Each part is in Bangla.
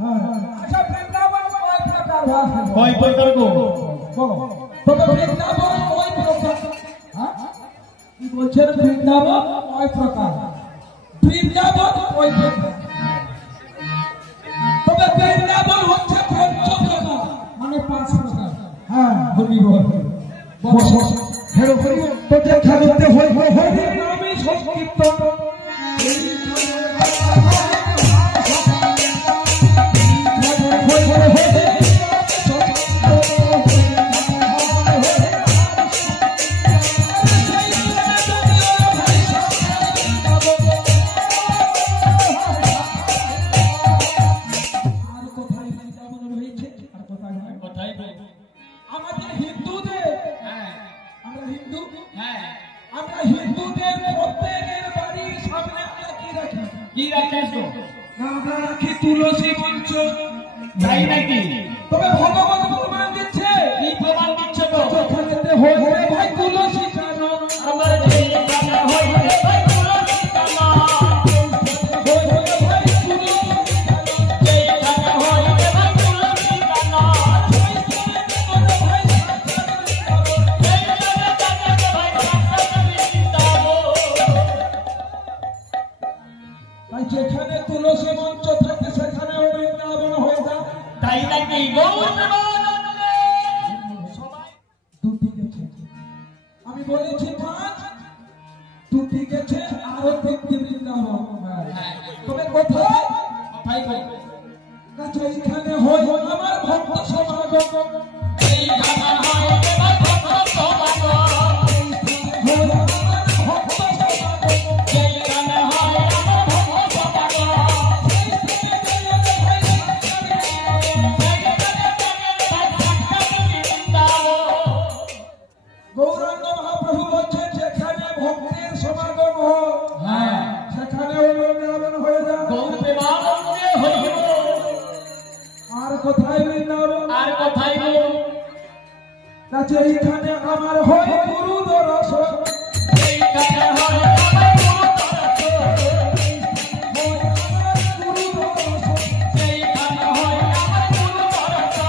अच्छा वृंदावन कोई प्रकार है कोई प्रकार को बोलो तो वृंदावन कोई प्रकार हां কি বলছেন বৃন্দাবন কয় প্রকার বৃন্দাবন কয় প্রকার তবে বৃন্দাবন হচ্ছে পঞ্চ প্রকার মানে পাঁচ প্রকার হ্যাঁ হরি বল হেরো হরি তো যে খালিতে হই হরি নামে সংকীর্তন तुलसी मंच তাই নাকি তবে ভগবান প্রমাণ দিচ্ছে কি প্রমাণ দিচ্ছে তো যেখানেতে হয় রে ভাই তুলসী জানো আমার এই গানা হয় রে ভাই তুলসী জানো হয় রে ভাই তুলসী এই গানা হয় রে ভাই তুলসী জানো ভাই তাই যেখানে তুলসী মঞ্চ থাকে সেখানে বৃন্দাবন হয়ে যায় তাই নাকি সবাই দুটি গেছে আমি বলেছি পাঁচ দুটি গেছে আরো তিনটি বৃন্দাবন তবে কোথায় কাছে এখানে হয় আমার ভক্ত সমাগম এইখানে হয় আমার ভক্ত সমাগম এইখানে আমার হয় গুরু দর্শন এইখানে হয় আমার গুরু দর্শন এইখানে হয় আমার গুরু দর্শন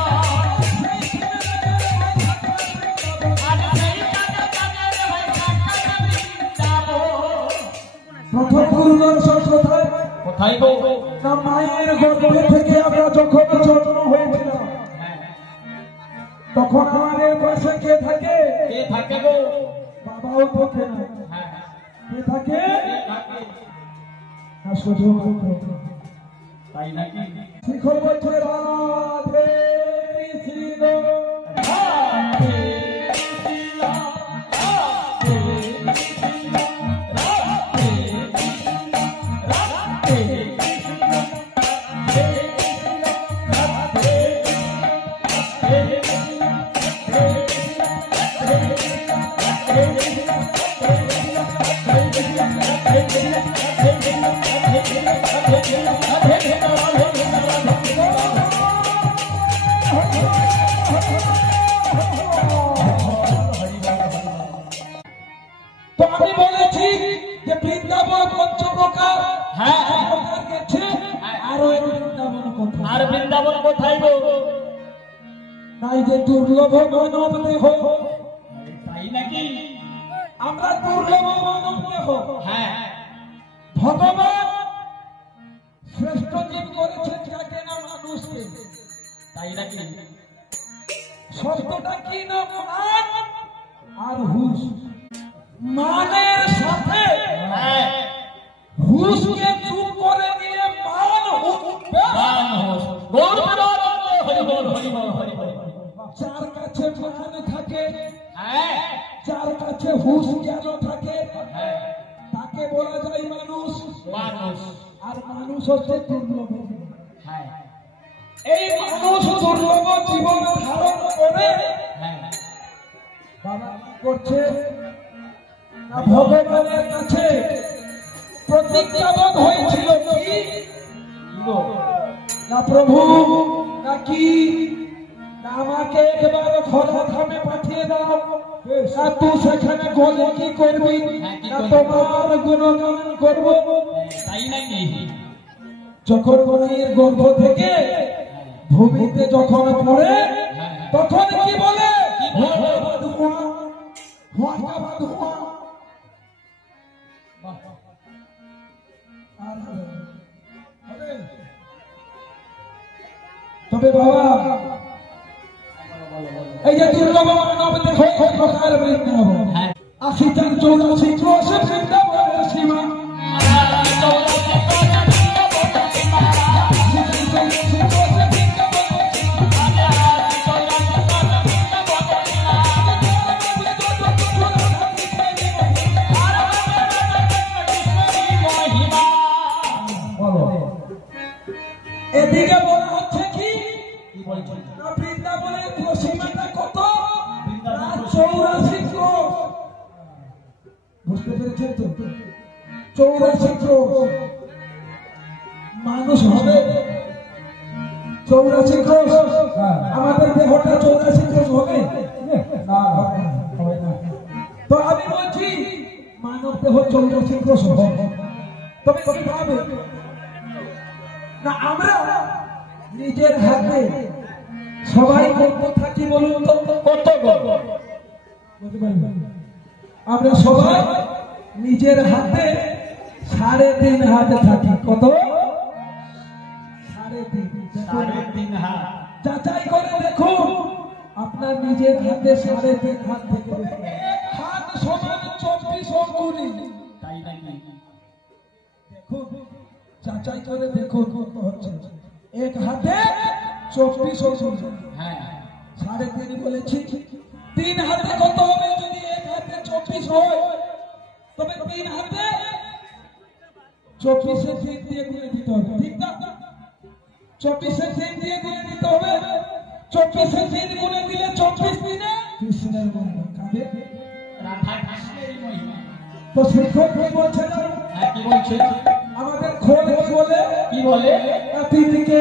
প্রথম গুরু দর্শন কোথায় কোথায় গো না মায়ের গর্ভ থেকে আমরা যখন জন্ম হয়েছিলাম তখন আমাদের পাশে কে থাকে গো বাবাও থাকে না কে থাকে না শুধু তাই নাকি শিখর বলছে রাধে কৃষ্ণ রাধে কৃষ্ণ রাধে কৃষ্ণ রাধে কৃষ্ণ রাধে তো আমি বলেছি যে বৃন্দাবন পঞ্চপ্রকার হ্যাঁ প্রকার গেছে আর বৃন্দাবন কোথায় আর বৃন্দাবন কোথায় গো তাই যে দুর্লভ মানব দেহ তাই নাকি আমরা দুর্লভ মানব দেহ হ্যাঁ ভগবান শ্রেষ্ঠ জীব করেছেন যাকে না মানুষকে তাই নাকি শব্দটা কি না মান আর হুশ মানের সাথে হুশকে চুপ করে দিয়ে মান উঠবে যার কাছে মান থাকে যার কাছে হুশ জ্ঞান থাকে তাকে বলা যায় মানুষ আর মানুষ হচ্ছে দুর্লভ এই মানুষ দুর্লভ জীবন ধারণ করে বাবা করছে ভগবানের কাছে প্রতিজ্ঞাবদ্ধ হয়েছিল কি না প্রভু নাকি আমাকে একবার ধরাধামে পাঠিয়ে দাও না তুই সেখানে গলে কি করবি না তোমার গুণগান করবো তাই নাকি যখন মায়ের গর্ভ থেকে ভূমিতে যখন পড়ে তখন কি বলে তবে বাবা এই যে দুর্লভ মানবদের হয়ে প্রকার বৃন্দাবন 80 ক্রোশ বৃন্দাবনের সীমা এদিকে বলা হচ্ছে কি বৃন্দাবনের সীমাটা কত 84 ক্রোশ বুঝতে পেরেছেন তো 84 ক্রোশ মানুষ হবে 84 ক্রোশ আমাদের দেহটা 84 ক্রোশ হবে না হবে না তো আমি বলছি মানব দেহ 84 ক্রোশ হবে তবে কিভাবে না আমরা নিজের হাতে সবাই করতে থাকি বলুন তো কত আমরা সবাই নিজের হাতে 3.5 হাতে থাকি কত 3.5 হাত যাচাই করে দেখুন আপনার নিজের হাতে 3.5 হাত থেকে এক হাত সমান 24 অঙ্গুলি তাই নাকি দেখুন যাচাই করে দেখুন কত হচ্ছে এক হাতে 24 অঙ্গুলি হ্যাঁ 3.5 বলেছি 3 হাতে কত হবে যদি এক হাতে 24 হয় তবে 3 হাতে 24 এর 3 দিয়ে গুণে দিতে হবে ঠিক না 24 এর 3 দিয়ে গুণে দিতে হবে 24 এর 3 গুণে দিলে 24 দিনে কৃষ্ণের মহিমা কাঁদে রাধা কৃষ্ণের মহিমা তো শিক্ষক কি বলছে জানো হ্যাঁ কি বলছে আমাদের খোল কি বলে 3 দিকে